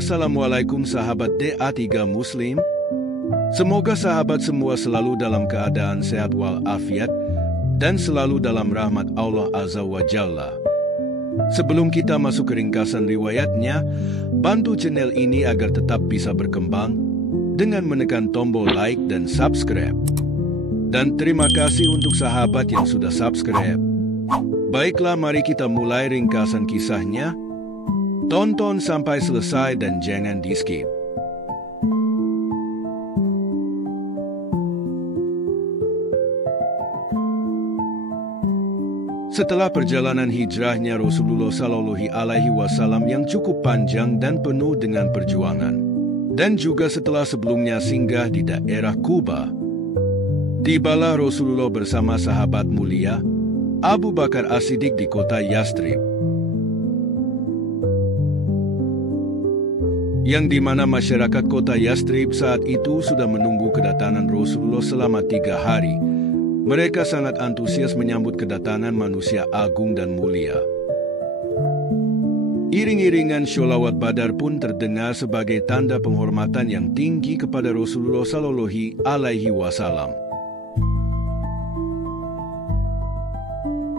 Assalamualaikum sahabat DA3 Muslim. Semoga sahabat semua selalu dalam keadaan sehat walafiat dan selalu dalam rahmat Allah Azza wa Jalla. Sebelum kita masuk ke ringkasan riwayatnya, bantu channel ini agar tetap bisa berkembang dengan menekan tombol like dan subscribe. Dan terima kasih untuk sahabat yang sudah subscribe. Baiklah, mari kita mulai ringkasan kisahnya. Tonton sampai selesai dan jangan di-skip. Setelah perjalanan hijrahnya Rasulullah Shallallahu Alaihi Wasallam yang cukup panjang dan penuh dengan perjuangan, dan juga setelah sebelumnya singgah di daerah Kuba, tibalah Rasulullah bersama sahabat mulia Abu Bakar As-Siddiq di kota Yathrib, yang dimana masyarakat kota Yathrib saat itu sudah menunggu kedatangan Rasulullah selama 3 hari. Mereka sangat antusias menyambut kedatangan manusia agung dan mulia. Iring-iringan sholawat badar pun terdengar sebagai tanda penghormatan yang tinggi kepada Rasulullah Shallallahu Alaihi Wasallam.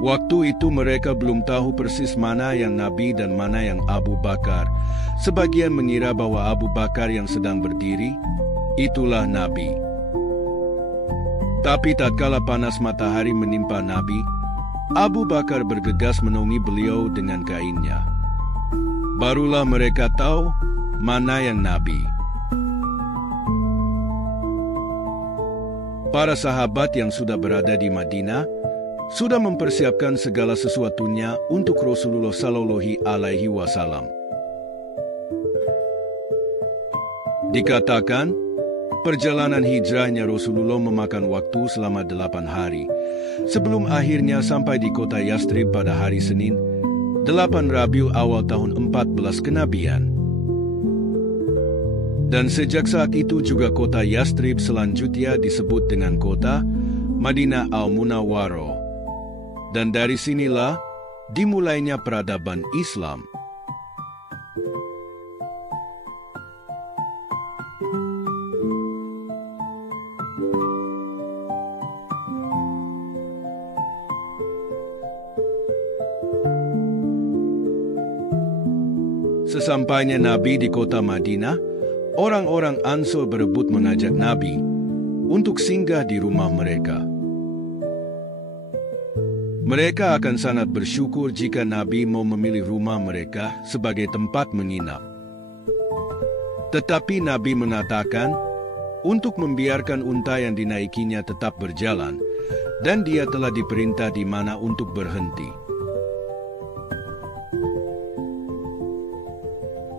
Waktu itu mereka belum tahu persis mana yang Nabi dan mana yang Abu Bakar. Sebagian mengira bahwa Abu Bakar yang sedang berdiri, itulah Nabi. Tapi tatkala panas matahari menimpa Nabi, Abu Bakar bergegas menaungi beliau dengan kainnya. Barulah mereka tahu mana yang Nabi. Para sahabat yang sudah berada di Madinah sudah mempersiapkan segala sesuatunya untuk Rasulullah Shallallahu Alaihi Wasallam. Dikatakan, perjalanan hijrahnya Rasulullah memakan waktu selama 8 hari, sebelum akhirnya sampai di kota Yathrib pada hari Senin, 8 Rabiul Awal tahun 14 kenabian. Dan sejak saat itu juga kota Yathrib selanjutnya disebut dengan kota Madinah Al-Munawwaroh. Dan dari sinilah dimulainya peradaban Islam. Sesampainya Nabi di kota Madinah, orang-orang Ansor berebut mengajak Nabi untuk singgah di rumah mereka. Mereka akan sangat bersyukur jika Nabi mau memilih rumah mereka sebagai tempat menginap. Tetapi Nabi mengatakan untuk membiarkan unta yang dinaikinya tetap berjalan, dan dia telah diperintah di mana untuk berhenti.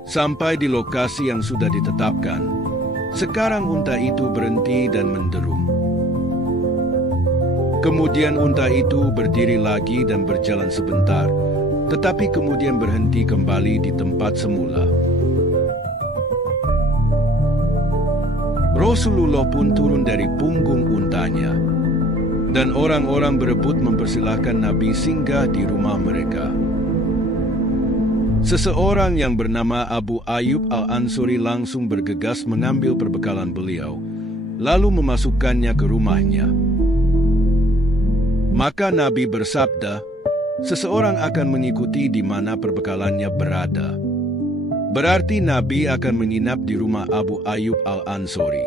Sampai di lokasi yang sudah ditetapkan, sekarang unta itu berhenti dan menderum. Kemudian unta itu berdiri lagi dan berjalan sebentar, tetapi kemudian berhenti kembali di tempat semula. Rasulullah pun turun dari punggung untanya, dan orang-orang berebut mempersilahkan Nabi singgah di rumah mereka. Seseorang yang bernama Abu Ayyub Al-Ansuri langsung bergegas mengambil perbekalan beliau, lalu memasukkannya ke rumahnya. Maka Nabi bersabda, seseorang akan mengikuti di mana perbekalannya berada. Berarti Nabi akan menginap di rumah Abu Ayyub Al-Ansuri.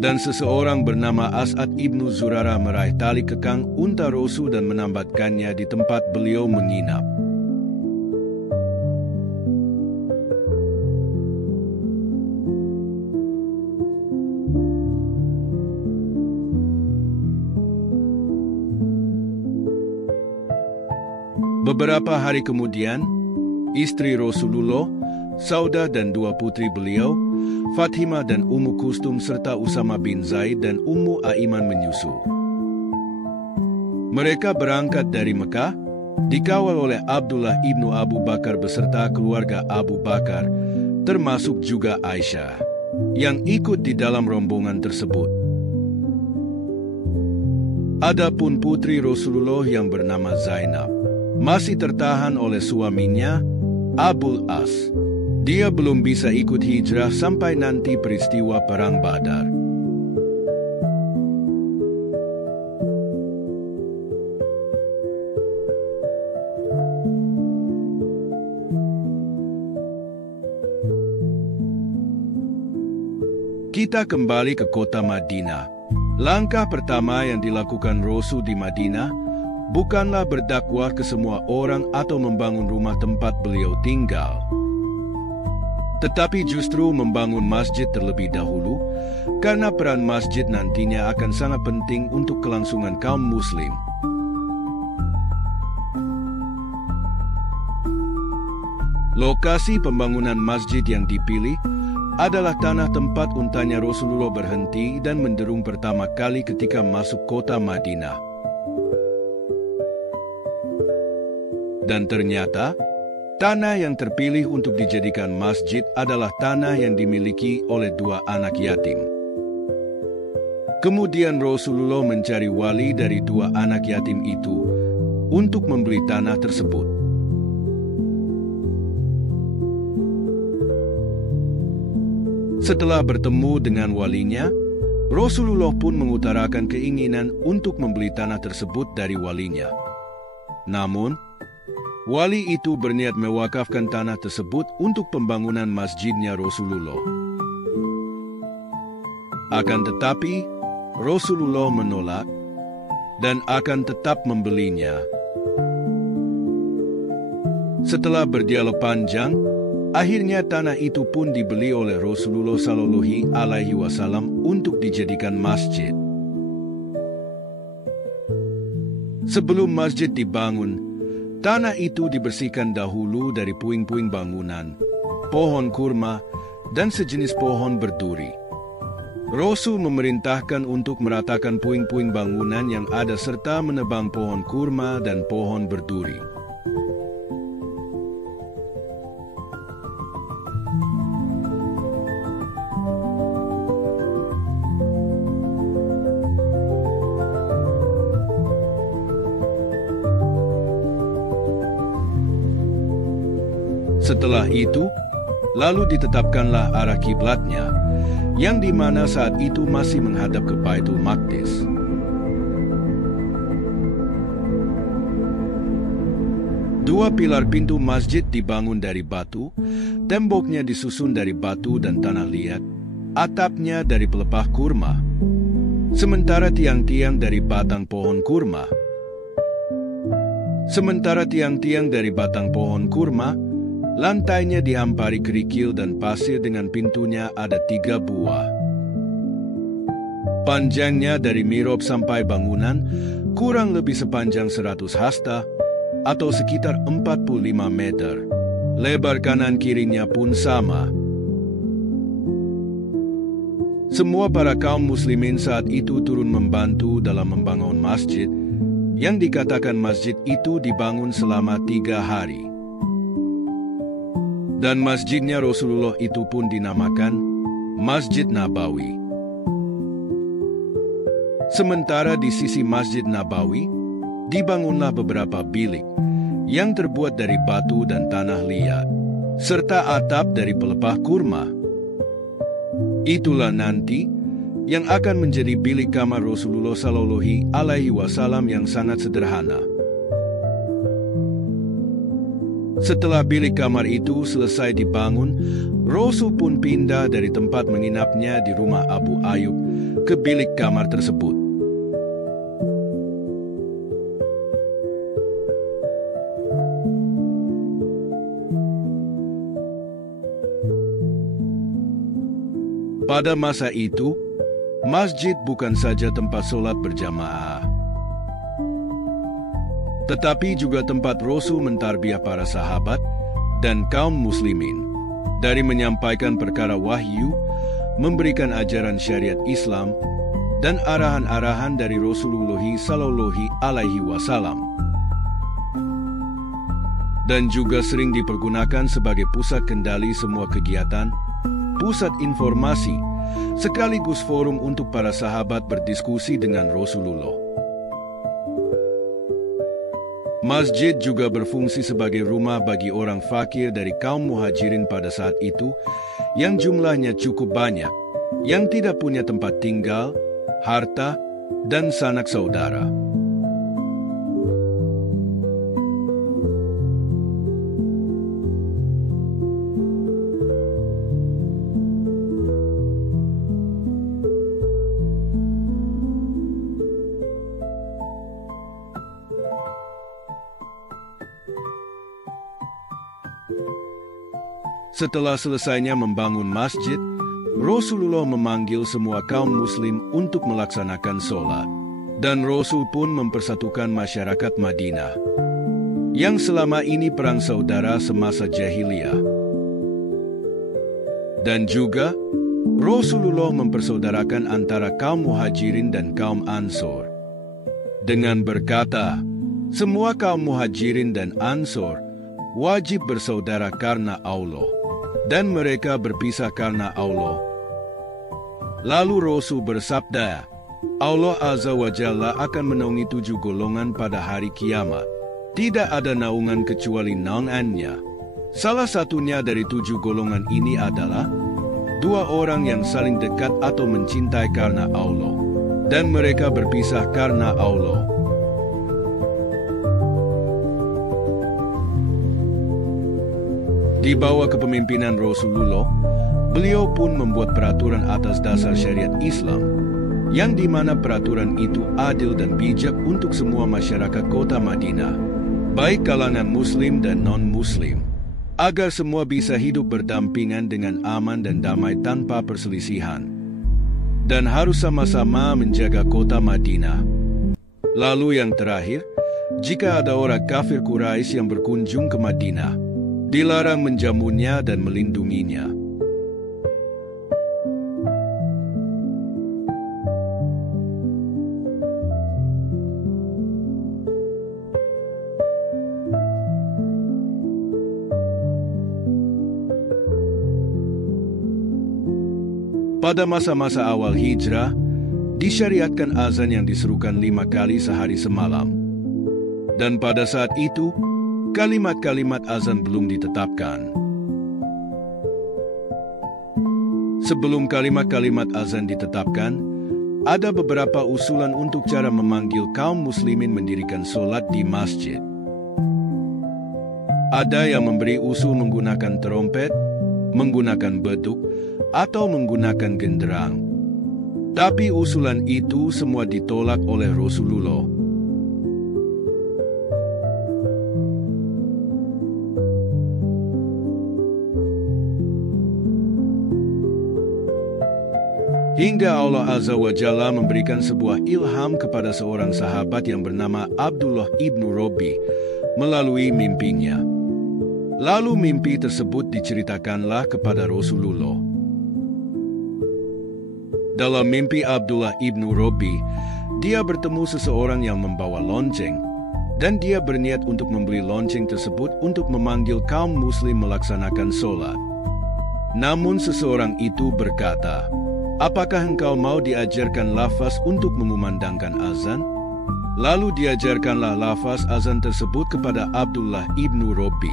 Dan seseorang bernama As'ad ibnu Zurarah meraih tali kekang unta Rasul dan menambatkannya di tempat beliau menginap. Beberapa hari kemudian, istri Rasulullah, Saudah dan 2 putri beliau, Fatimah dan Ummu Kustum serta Usama bin Zaid dan Ummu Aiman menyusul. Mereka berangkat dari Mekah, dikawal oleh Abdullah ibnu Abu Bakar beserta keluarga Abu Bakar, termasuk juga Aisyah, yang ikut di dalam rombongan tersebut. Adapun putri Rasulullah yang bernama Zainab masih tertahan oleh suaminya, Abul As. Dia belum bisa ikut hijrah sampai nanti peristiwa Perang Badar. Kita kembali ke kota Madinah. Langkah pertama yang dilakukan Rasul di Madinah bukanlah berdakwah ke semua orang atau membangun rumah tempat beliau tinggal, tetapi justru membangun masjid terlebih dahulu, karena peran masjid nantinya akan sangat penting untuk kelangsungan kaum muslim. Lokasi pembangunan masjid yang dipilih adalah tanah tempat untanya Rasulullah berhenti dan menderung pertama kali ketika masuk kota Madinah. Dan ternyata, tanah yang terpilih untuk dijadikan masjid adalah tanah yang dimiliki oleh 2 anak yatim. Kemudian Rasulullah mencari wali dari 2 anak yatim itu untuk membeli tanah tersebut. Setelah bertemu dengan walinya, Rasulullah pun mengutarakan keinginan untuk membeli tanah tersebut dari walinya. Namun, wali itu berniat mewakafkan tanah tersebut untuk pembangunan masjidnya Rasulullah. Akan tetapi, Rasulullah menolak dan akan tetap membelinya. Setelah berdialog panjang, akhirnya tanah itu pun dibeli oleh Rasulullah Shallallahu Alaihi Wasallam untuk dijadikan masjid. Sebelum masjid dibangun, tanah itu dibersihkan dahulu dari puing-puing bangunan, pohon kurma, dan sejenis pohon berduri. Rasul memerintahkan untuk meratakan puing-puing bangunan yang ada serta menebang pohon kurma dan pohon berduri. Setelah itu, lalu ditetapkanlah arah kiblatnya, yang di mana saat itu masih menghadap ke Baitul Maqdis. Dua pilar pintu masjid dibangun dari batu, temboknya disusun dari batu dan tanah liat, atapnya dari pelepah kurma, sementara tiang-tiang dari batang pohon kurma. Lantainya dihampari kerikil dan pasir dengan pintunya ada 3 buah. Panjangnya dari mihrab sampai bangunan kurang lebih sepanjang 100 hasta atau sekitar 45 meter. Lebar kanan kirinya pun sama. Semua para kaum muslimin saat itu turun membantu dalam membangun masjid, yang dikatakan masjid itu dibangun selama 3 hari. Dan masjidnya Rasulullah itu pun dinamakan Masjid Nabawi. Sementara di sisi Masjid Nabawi, dibangunlah beberapa bilik yang terbuat dari batu dan tanah liat, serta atap dari pelepah kurma. Itulah nanti yang akan menjadi bilik kamar Rasulullah Shallallahu Alaihi Wasallam yang sangat sederhana. Setelah bilik kamar itu selesai dibangun, Rasul pun pindah dari tempat menginapnya di rumah Abu Ayyub ke bilik kamar tersebut. Pada masa itu, masjid bukan saja tempat sholat berjamaah, tetapi juga tempat Rasul mentarbiah para sahabat dan kaum muslimin, dari menyampaikan perkara wahyu, memberikan ajaran syariat Islam, dan arahan-arahan dari Rasulullah Shallallahu Alaihi Wasallam. Dan juga sering dipergunakan sebagai pusat kendali semua kegiatan, pusat informasi, sekaligus forum untuk para sahabat berdiskusi dengan Rasulullah. Masjid juga berfungsi sebagai rumah bagi orang fakir dari kaum Muhajirin pada saat itu, yang jumlahnya cukup banyak, yang tidak punya tempat tinggal, harta, dan sanak saudara. Setelah selesainya membangun masjid, Rasulullah memanggil semua kaum muslim untuk melaksanakan sholat. Dan Rasul pun mempersatukan masyarakat Madinah, yang selama ini perang saudara semasa jahiliyah. Dan juga, Rasulullah mempersaudarakan antara kaum Muhajirin dan kaum Ansor. Dengan berkata, semua kaum Muhajirin dan Ansor wajib bersaudara karena Allah, dan mereka berpisah karena Allah. Lalu Rasul bersabda, Allah Azza wa Jalla akan menaungi 7 golongan pada hari kiamat. Tidak ada naungan kecuali naungannya. Salah satunya dari 7 golongan ini adalah 2 orang yang saling dekat atau mencintai karena Allah, dan mereka berpisah karena Allah. Di bawah kepemimpinan Rasulullah, beliau pun membuat peraturan atas dasar syariat Islam, yang di mana peraturan itu adil dan bijak untuk semua masyarakat kota Madinah, baik kalangan Muslim dan non-Muslim, agar semua bisa hidup berdampingan dengan aman dan damai tanpa perselisihan, dan harus sama-sama menjaga kota Madinah. Lalu yang terakhir, jika ada orang kafir Quraisy yang berkunjung ke Madinah, dilarang menjamunya dan melindunginya. Pada masa-masa awal hijrah, disyariatkan azan yang diserukan 5 kali sehari semalam. Dan pada saat itu, kalimat-kalimat azan belum ditetapkan. Sebelum kalimat-kalimat azan ditetapkan, ada beberapa usulan untuk cara memanggil kaum muslimin mendirikan sholat di masjid. Ada yang memberi usul menggunakan trompet, menggunakan beduk, atau menggunakan genderang. Tapi usulan itu semua ditolak oleh Rasulullah. Hingga Allah Azza wa Jalla memberikan sebuah ilham kepada seorang sahabat yang bernama Abdullah ibnu Robi melalui mimpinya. Lalu mimpi tersebut diceritakanlah kepada Rasulullah. Dalam mimpi Abdullah ibnu Robi, dia bertemu seseorang yang membawa lonceng, dan dia berniat untuk membeli lonceng tersebut untuk memanggil kaum muslim melaksanakan sholat. Namun seseorang itu berkata, apakah engkau mau diajarkan lafaz untuk mengumandangkan azan? Lalu diajarkanlah lafaz azan tersebut kepada Abdullah ibnu Robi.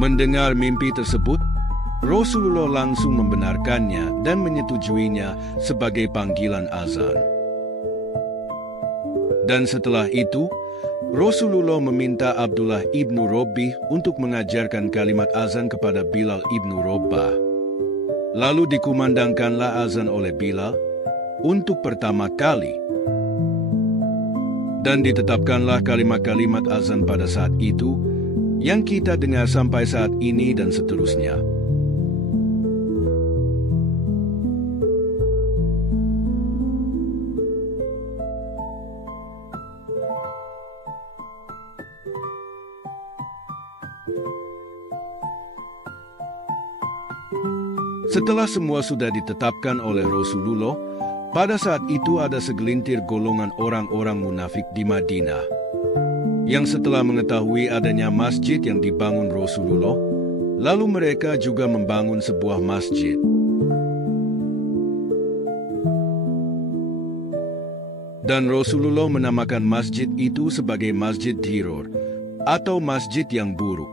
Mendengar mimpi tersebut, Rasulullah langsung membenarkannya dan menyetujuinya sebagai panggilan azan. Dan setelah itu, Rasulullah meminta Abdullah ibnu Robi untuk mengajarkan kalimat azan kepada Bilal ibnu Rabah. Lalu dikumandangkanlah azan oleh Bilal untuk pertama kali. Dan ditetapkanlah kalimat-kalimat azan pada saat itu, yang kita dengar sampai saat ini dan seterusnya. Setelah semua sudah ditetapkan oleh Rasulullah, pada saat itu ada segelintir golongan orang-orang munafik di Madinah, yang setelah mengetahui adanya masjid yang dibangun Rasulullah, lalu mereka juga membangun sebuah masjid. Dan Rasulullah menamakan masjid itu sebagai Masjid Diror, atau masjid yang buruk,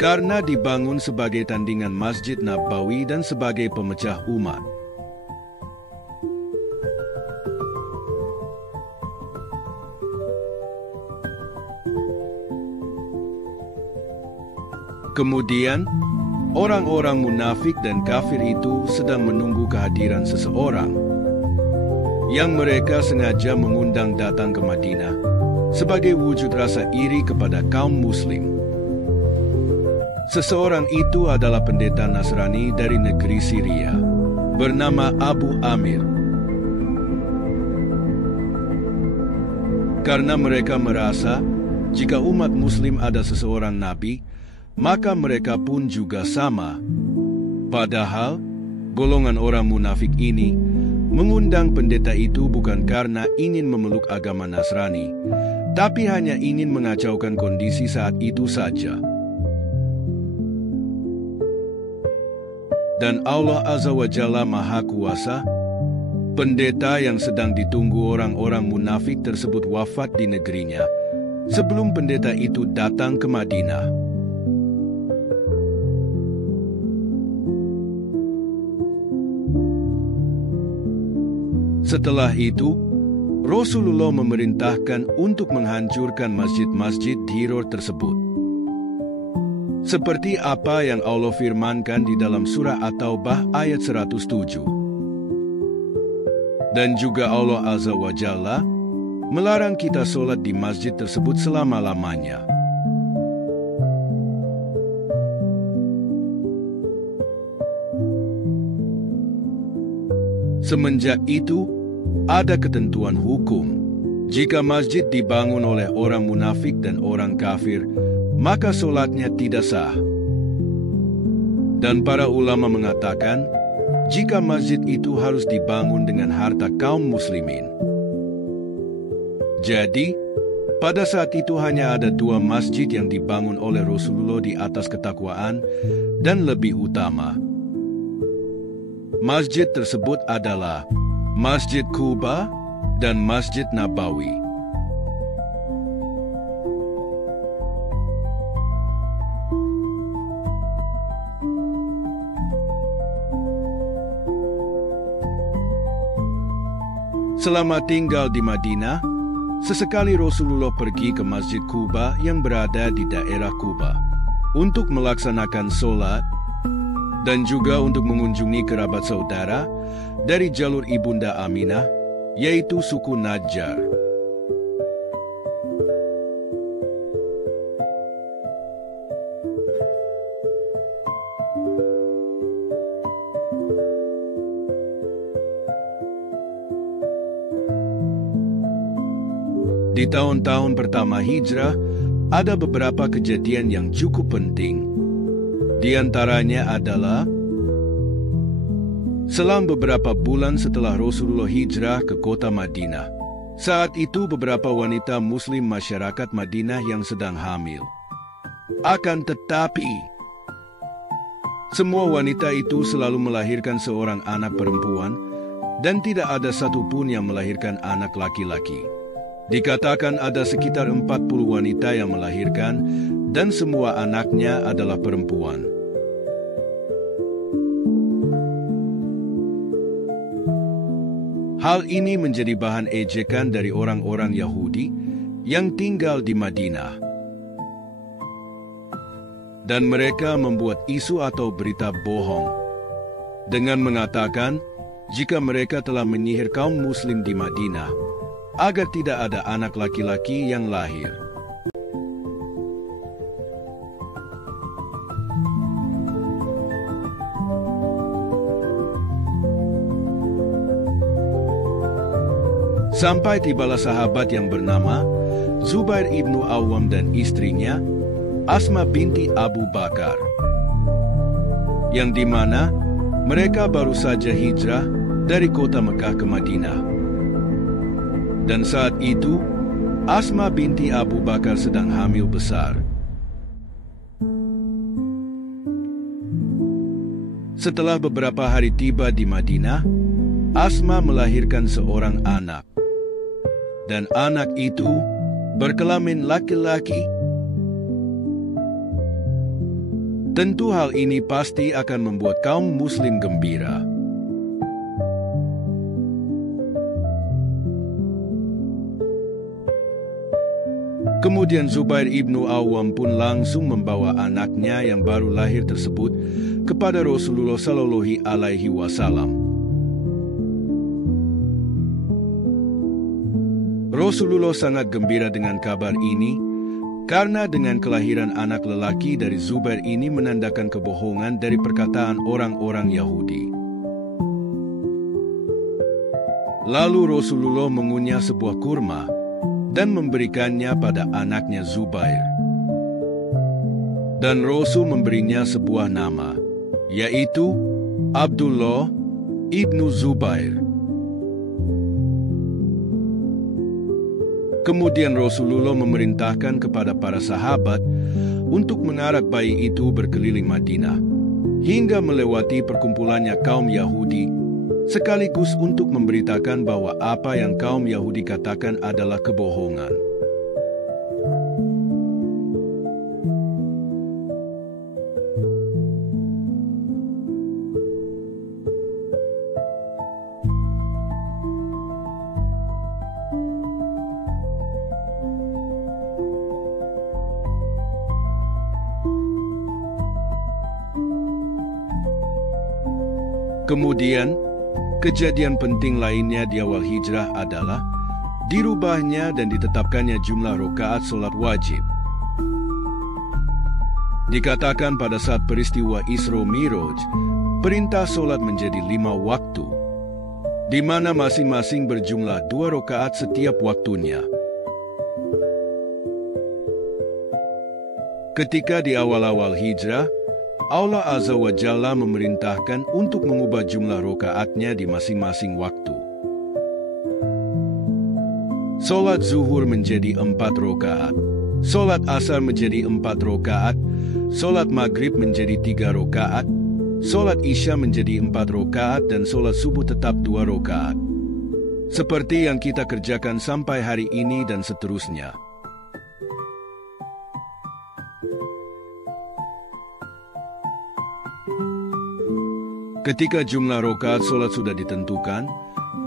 karena dibangun sebagai tandingan Masjid Nabawi dan sebagai pemecah umat. Kemudian, orang-orang munafik dan kafir itu sedang menunggu kehadiran seseorang yang mereka sengaja mengundang datang ke Madinah sebagai wujud rasa iri kepada kaum muslim. Seseorang itu adalah pendeta Nasrani dari negeri Syria, bernama Abu Amir. Karena mereka merasa jika umat muslim ada seseorang nabi, maka mereka pun juga sama. Padahal, golongan orang munafik ini mengundang pendeta itu bukan karena ingin memeluk agama Nasrani, tapi hanya ingin mengacaukan kondisi saat itu saja. Dan Allah Azza wa Jalla Maha Kuasa, pendeta yang sedang ditunggu orang-orang munafik tersebut wafat di negerinya sebelum pendeta itu datang ke Madinah. Setelah itu, Rasulullah memerintahkan untuk menghancurkan masjid-masjid Diror tersebut. Seperti apa yang Allah firmankan di dalam surah At-Taubah ayat 107. Dan juga Allah Azza wa Jalla melarang kita sholat di masjid tersebut selama-lamanya. Semenjak itu, ada ketentuan hukum. Jika masjid dibangun oleh orang munafik dan orang kafir, maka solatnya tidak sah. Dan para ulama mengatakan, jika masjid itu harus dibangun dengan harta kaum muslimin. Jadi, pada saat itu hanya ada 2 masjid yang dibangun oleh Rasulullah di atas ketakwaan dan lebih utama. Masjid tersebut adalah Masjid Quba dan Masjid Nabawi. Selama tinggal di Madinah, sesekali Rasulullah pergi ke Masjid Quba yang berada di daerah Quba untuk melaksanakan sholat dan juga untuk mengunjungi kerabat saudara dari jalur Ibunda Aminah, yaitu suku Najjar. Di tahun-tahun pertama hijrah, ada beberapa kejadian yang cukup penting. Di antaranya adalah, selang beberapa bulan setelah Rasulullah hijrah ke kota Madinah, saat itu beberapa wanita muslim masyarakat Madinah yang sedang hamil. Akan tetapi, semua wanita itu selalu melahirkan seorang anak perempuan dan tidak ada satupun yang melahirkan anak laki-laki. Dikatakan ada sekitar 40 wanita yang melahirkan dan semua anaknya adalah perempuan. Hal ini menjadi bahan ejekan dari orang-orang Yahudi yang tinggal di Madinah. Dan mereka membuat isu atau berita bohong dengan mengatakan jika mereka telah menyihir kaum muslim di Madinah agar tidak ada anak laki-laki yang lahir. Sampai tibalah sahabat yang bernama Zubair ibnu Awam dan istrinya Asma binti Abu Bakar, yang dimana mereka baru saja hijrah dari kota Mekah ke Madinah. Dan saat itu Asma binti Abu Bakar sedang hamil besar. Setelah beberapa hari tiba di Madinah, Asma melahirkan seorang anak. dan anak itu berkelamin laki-laki, tentu hal ini pasti akan membuat kaum Muslim gembira. Kemudian Zubair ibnu Awam pun langsung membawa anaknya yang baru lahir tersebut kepada Rasulullah Shallallahu Alaihi Wasallam. Rasulullah sangat gembira dengan kabar ini, karena dengan kelahiran anak lelaki dari Zubair ini menandakan kebohongan dari perkataan orang-orang Yahudi. Lalu Rasulullah mengunyah sebuah kurma dan memberikannya pada anaknya Zubair. Dan Rasul memberinya sebuah nama, yaitu Abdullah ibnu Zubair. Kemudian Rasulullah memerintahkan kepada para sahabat untuk mengarak bayi itu berkeliling Madinah, hingga melewati perkumpulannya kaum Yahudi, sekaligus untuk memberitakan bahwa apa yang kaum Yahudi katakan adalah kebohongan. Kemudian, kejadian penting lainnya di awal hijrah adalah dirubahnya dan ditetapkannya jumlah rakaat sholat wajib. Dikatakan pada saat peristiwa Isra Miraj, perintah sholat menjadi 5 waktu, di mana masing-masing berjumlah 2 rakaat setiap waktunya. Ketika di awal-awal hijrah, Allah Azza wa Jalla memerintahkan untuk mengubah jumlah rakaatnya di masing-masing waktu. Sholat zuhur menjadi 4 rakaat, sholat asar menjadi 4 rakaat, sholat maghrib menjadi 3 rakaat, sholat isya menjadi 4 rakaat, dan sholat subuh tetap 2 rakaat. Seperti yang kita kerjakan sampai hari ini dan seterusnya. Ketika jumlah rakaat sholat sudah ditentukan,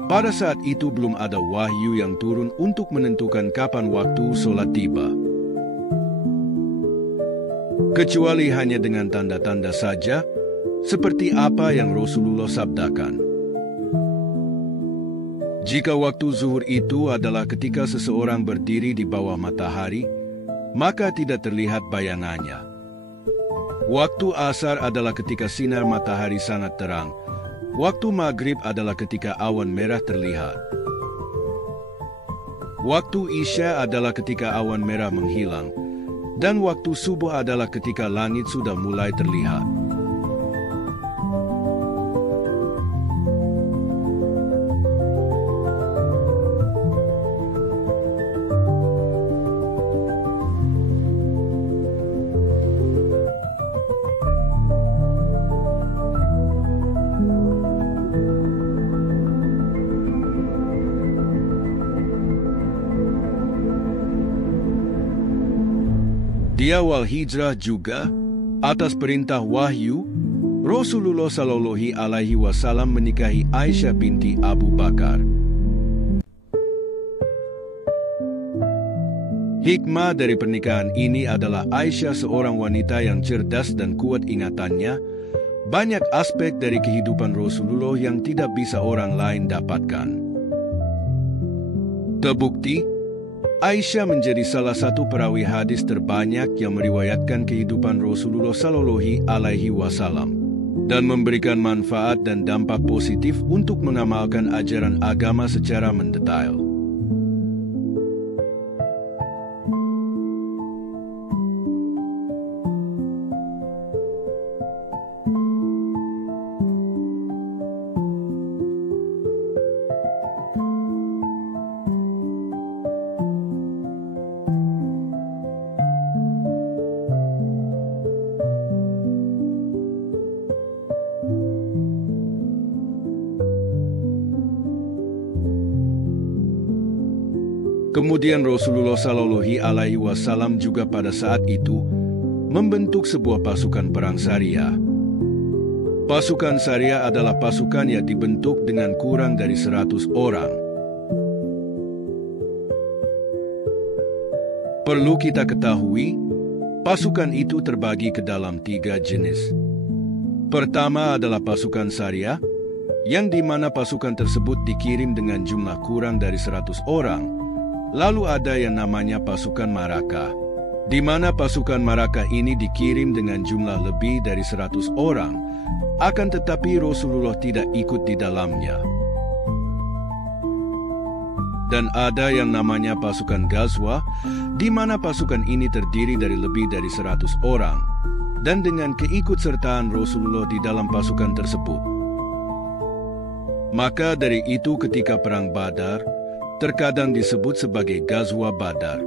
pada saat itu belum ada wahyu yang turun untuk menentukan kapan waktu sholat tiba. Kecuali hanya dengan tanda-tanda saja, seperti apa yang Rasulullah sabdakan. Jika waktu zuhur itu adalah ketika seseorang berdiri di bawah matahari, maka tidak terlihat bayangannya. Waktu asar adalah ketika sinar matahari sangat terang. Waktu maghrib adalah ketika awan merah terlihat. Waktu isya adalah ketika awan merah menghilang. Dan waktu subuh adalah ketika langit sudah mulai terlihat. Di awal hijrah juga, atas perintah wahyu, Rasulullah Shallallahu Alaihi Wasallam menikahi Aisyah binti Abu Bakar. Hikmah dari pernikahan ini adalah Aisyah seorang wanita yang cerdas dan kuat ingatannya, banyak aspek dari kehidupan Rasulullah yang tidak bisa orang lain dapatkan. Terbukti, Aisyah menjadi salah satu perawi hadis terbanyak yang meriwayatkan kehidupan Rasulullah Shallallahu Alaihi Wasallam dan memberikan manfaat dan dampak positif untuk mengamalkan ajaran agama secara mendetail. Kemudian Rasulullah Shallallahu Alaihi Wasallam juga pada saat itu membentuk sebuah pasukan perang Syariah. Pasukan Syariah adalah pasukan yang dibentuk dengan kurang dari 100 orang. Perlu kita ketahui, pasukan itu terbagi ke dalam 3 jenis. Pertama adalah pasukan Syariah, yang di mana pasukan tersebut dikirim dengan jumlah kurang dari 100 orang. Lalu ada yang namanya pasukan Marakah, di mana pasukan Marakah ini dikirim dengan jumlah lebih dari 100 orang, akan tetapi Rasulullah tidak ikut di dalamnya. Dan ada yang namanya pasukan Ghazwah, di mana pasukan ini terdiri dari lebih dari 100 orang, dan dengan keikutsertaan Rasulullah di dalam pasukan tersebut. Maka dari itu ketika Perang Badar, terkadang disebut sebagai Ghazwah Badar.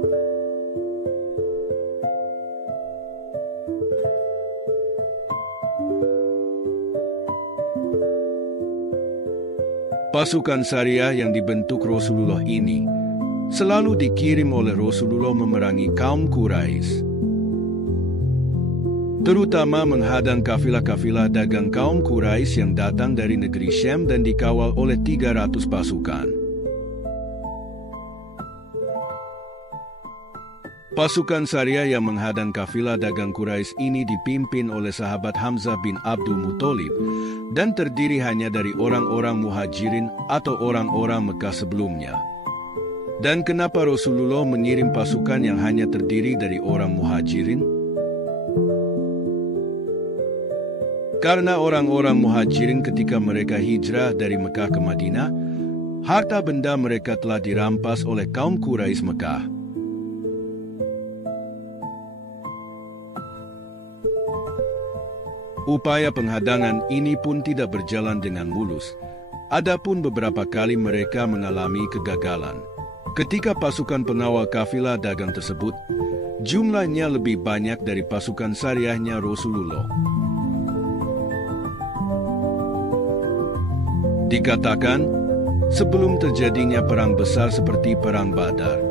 Pasukan Syariah yang dibentuk Rasulullah ini selalu dikirim oleh Rasulullah memerangi kaum Quraisy, terutama menghadang kafilah-kafilah dagang kaum Quraisy yang datang dari negeri Syam dan dikawal oleh 300 pasukan. Pasukan Syariah yang menghadang kafilah dagang Quraisy ini dipimpin oleh sahabat Hamzah bin Abdul Muthalib dan terdiri hanya dari orang-orang Muhajirin atau orang-orang Mekah sebelumnya. Dan kenapa Rasulullah mengirim pasukan yang hanya terdiri dari orang Muhajirin? Karena orang-orang Muhajirin ketika mereka hijrah dari Mekah ke Madinah, harta benda mereka telah dirampas oleh kaum Quraisy Mekah. Upaya penghadangan ini pun tidak berjalan dengan mulus. Adapun beberapa kali mereka mengalami kegagalan. Ketika pasukan pengawal kafilah dagang tersebut, jumlahnya lebih banyak dari pasukan Syariahnya Rasulullah. Dikatakan, sebelum terjadinya perang besar seperti Perang Badar,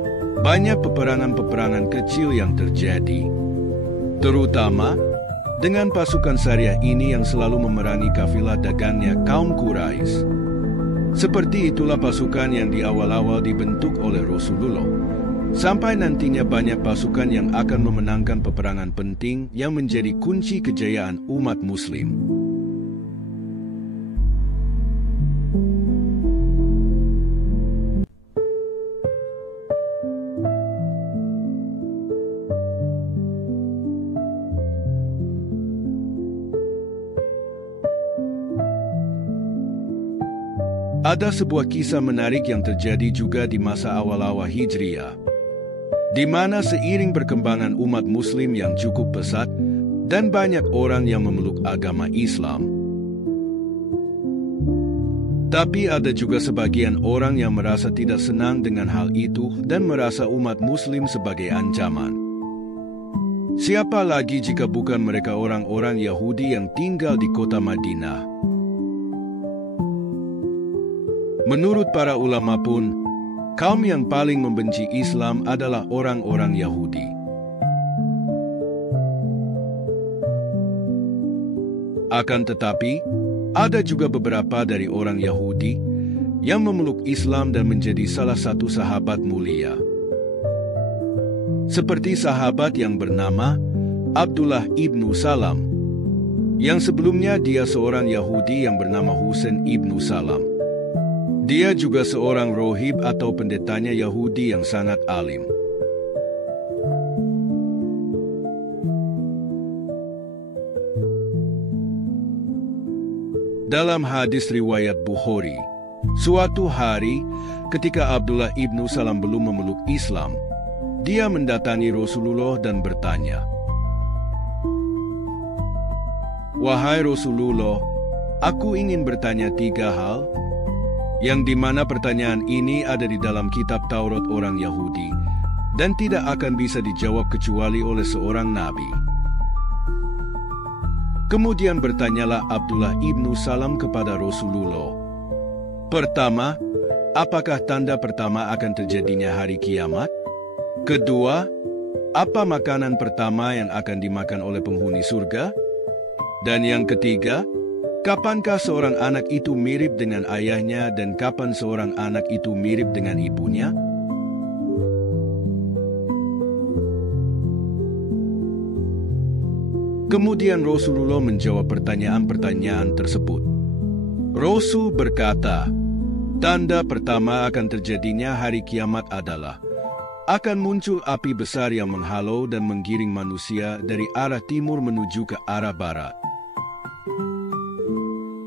banyak peperangan-peperangan kecil yang terjadi, terutama dengan pasukan Syariah ini yang selalu memerangi kafilah dagangnya kaum Quraisy. Seperti itulah pasukan yang di awal-awal dibentuk oleh Rasulullah, sampai nantinya banyak pasukan yang akan memenangkan peperangan penting yang menjadi kunci kejayaan umat Muslim. Ada sebuah kisah menarik yang terjadi juga di masa awal-awal Hijriah, di mana seiring perkembangan umat Muslim yang cukup pesat dan banyak orang yang memeluk agama Islam. Tapi ada juga sebagian orang yang merasa tidak senang dengan hal itu dan merasa umat Muslim sebagai ancaman. Siapa lagi jika bukan mereka orang-orang Yahudi yang tinggal di kota Madinah? Menurut para ulama pun, kaum yang paling membenci Islam adalah orang-orang Yahudi. Akan tetapi, ada juga beberapa dari orang Yahudi yang memeluk Islam dan menjadi salah satu sahabat mulia. Seperti sahabat yang bernama Abdullah ibnu Salam, yang sebelumnya dia seorang Yahudi yang bernama Husain ibnu Salam. Dia juga seorang rohib atau pendetanya Yahudi yang sangat alim. Dalam hadis riwayat Bukhari, suatu hari ketika Abdullah ibnu Salam belum memeluk Islam, dia mendatangi Rasulullah dan bertanya, "Wahai Rasulullah, aku ingin bertanya 3 hal, yang dimana pertanyaan ini ada di dalam kitab Taurat orang Yahudi dan tidak akan bisa dijawab kecuali oleh seorang nabi." Kemudian bertanyalah Abdullah ibnu Salam kepada Rasulullah, "Pertama, apakah tanda pertama akan terjadinya hari kiamat? Kedua, apa makanan pertama yang akan dimakan oleh penghuni surga? Dan yang ketiga, kapankah seorang anak itu mirip dengan ayahnya dan kapan seorang anak itu mirip dengan ibunya? Kemudian Rasulullah menjawab pertanyaan-pertanyaan tersebut. Rasul berkata, tanda pertama akan terjadinya hari kiamat adalah akan muncul api besar yang menghalau dan menggiring manusia dari arah timur menuju ke arah barat.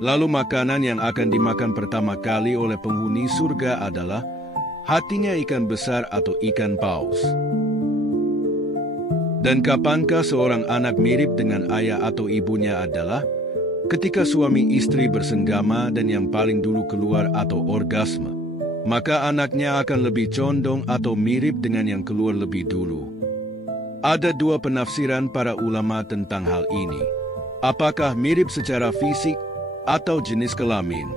Lalu makanan yang akan dimakan pertama kali oleh penghuni surga adalah hatinya ikan besar atau ikan paus. Dan kapankah seorang anak mirip dengan ayah atau ibunya adalah ketika suami istri bersenggama dan yang paling dulu keluar atau orgasme, maka anaknya akan lebih condong atau mirip dengan yang keluar lebih dulu. Ada dua penafsiran para ulama tentang hal ini. Apakah mirip secara fisik atau jenis kelamin?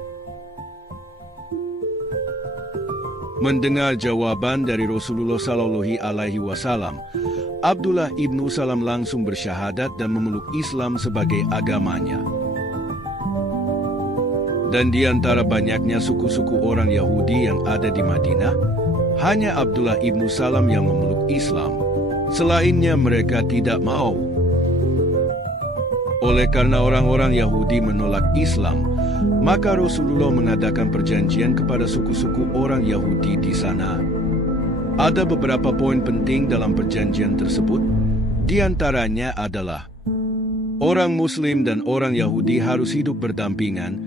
Mendengar jawaban dari Rasulullah SAW, Abdullah ibnu Salam langsung bersyahadat dan memeluk Islam sebagai agamanya. Dan di antara banyaknya suku-suku orang Yahudi yang ada di Madinah, hanya Abdullah ibnu Salam yang memeluk Islam. Selainnya mereka tidak mau. Oleh karena orang-orang Yahudi menolak Islam, maka Rasulullah mengadakan perjanjian kepada suku-suku orang Yahudi di sana. Ada beberapa poin penting dalam perjanjian tersebut, di antaranya adalah orang Muslim dan orang Yahudi harus hidup berdampingan,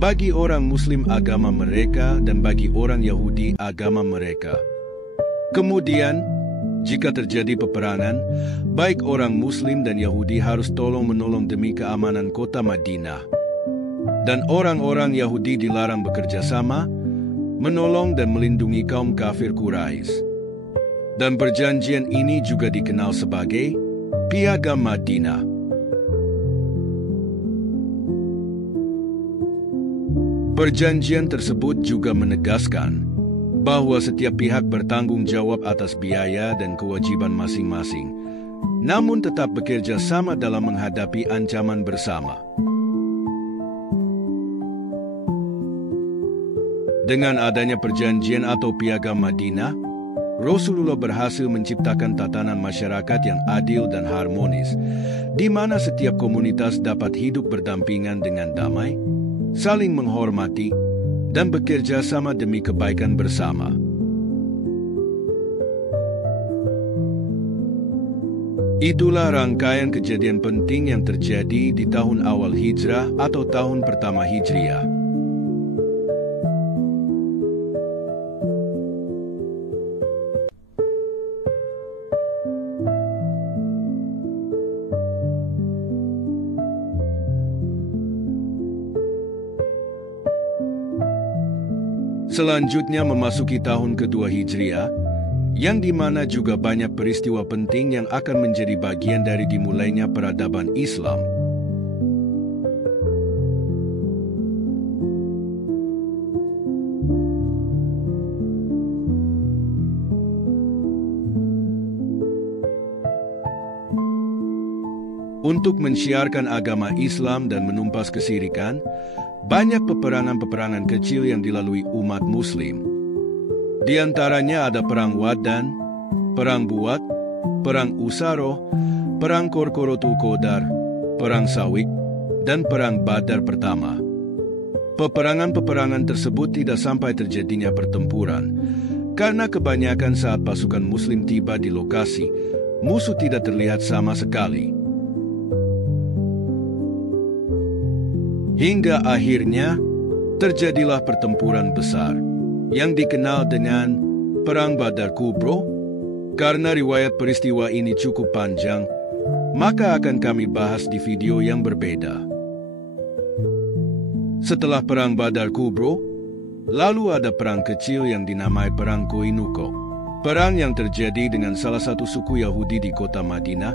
bagi orang Muslim agama mereka dan bagi orang Yahudi agama mereka. Kemudian, jika terjadi peperangan, baik orang Muslim dan Yahudi harus tolong-menolong demi keamanan kota Madinah. Dan orang-orang Yahudi dilarang bekerja sama, menolong dan melindungi kaum kafir Quraisy. Dan perjanjian ini juga dikenal sebagai Piagam Madinah. Perjanjian tersebut juga menegaskan bahwa setiap pihak bertanggung jawab atas biaya dan kewajiban masing-masing, namun tetap bekerja sama dalam menghadapi ancaman bersama. Dengan adanya perjanjian atau Piagam Madinah, Rasulullah berhasil menciptakan tatanan masyarakat yang adil dan harmonis, di mana setiap komunitas dapat hidup berdampingan dengan damai, saling menghormati, dan bekerja sama demi kebaikan bersama. Itulah rangkaian kejadian penting yang terjadi di tahun awal Hijrah atau tahun pertama Hijriah. Selanjutnya memasuki tahun kedua Hijriah, yang dimana juga banyak peristiwa penting yang akan menjadi bagian dari dimulainya peradaban Islam. Untuk mensiarkan agama Islam dan menumpas kesirikan, banyak peperangan-peperangan kecil yang dilalui umat Muslim. Di antaranya ada Perang Wadan, Perang Buat, Perang Usaro, Perang Korkorotul Qadar, Perang Sawik, dan Perang Badar pertama. Peperangan-peperangan tersebut tidak sampai terjadinya pertempuran, karena kebanyakan saat pasukan Muslim tiba di lokasi, musuh tidak terlihat sama sekali. Hingga akhirnya terjadilah pertempuran besar yang dikenal dengan Perang Badar Kubro. Karena riwayat peristiwa ini cukup panjang, maka akan kami bahas di video yang berbeda. Setelah Perang Badar Kubro, lalu ada perang kecil yang dinamai Perang Koinukok. Perang yang terjadi dengan salah satu suku Yahudi di kota Madinah,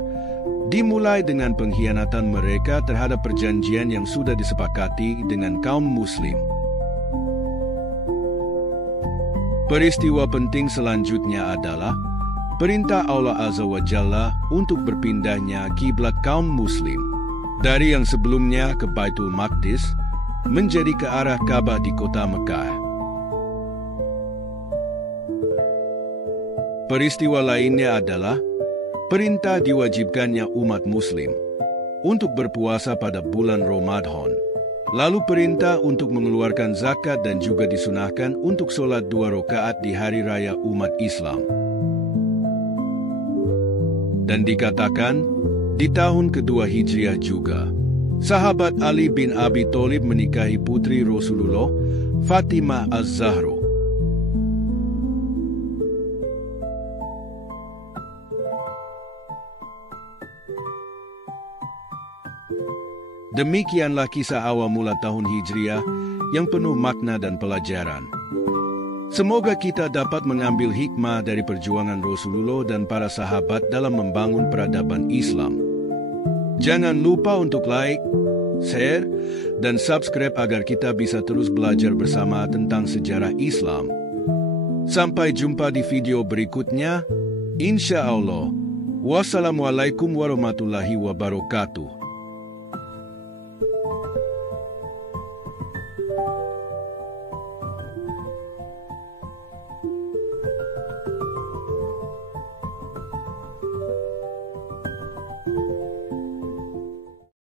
dimulai dengan pengkhianatan mereka terhadap perjanjian yang sudah disepakati dengan kaum Muslim. Peristiwa penting selanjutnya adalah perintah Allah Azza wa Jalla untuk berpindahnya kiblat kaum muslim dari yang sebelumnya ke Baitul Maqdis menjadi ke arah Ka'bah di kota Mekah. Peristiwa lainnya adalah perintah diwajibkannya umat muslim untuk berpuasa pada bulan Ramadan. Lalu perintah untuk mengeluarkan zakat dan juga disunahkan untuk sholat 2 rakaat di hari raya umat Islam. Dan dikatakan, di tahun kedua Hijriah juga, sahabat Ali bin Abi Thalib menikahi putri Rasulullah, Fatimah Az-Zahra. Demikianlah kisah awal mula tahun Hijriah yang penuh makna dan pelajaran. Semoga kita dapat mengambil hikmah dari perjuangan Rasulullah dan para sahabat dalam membangun peradaban Islam. Jangan lupa untuk like, share, dan subscribe agar kita bisa terus belajar bersama tentang sejarah Islam. Sampai jumpa di video berikutnya. Insya Allah. Wassalamualaikum warahmatullahi wabarakatuh.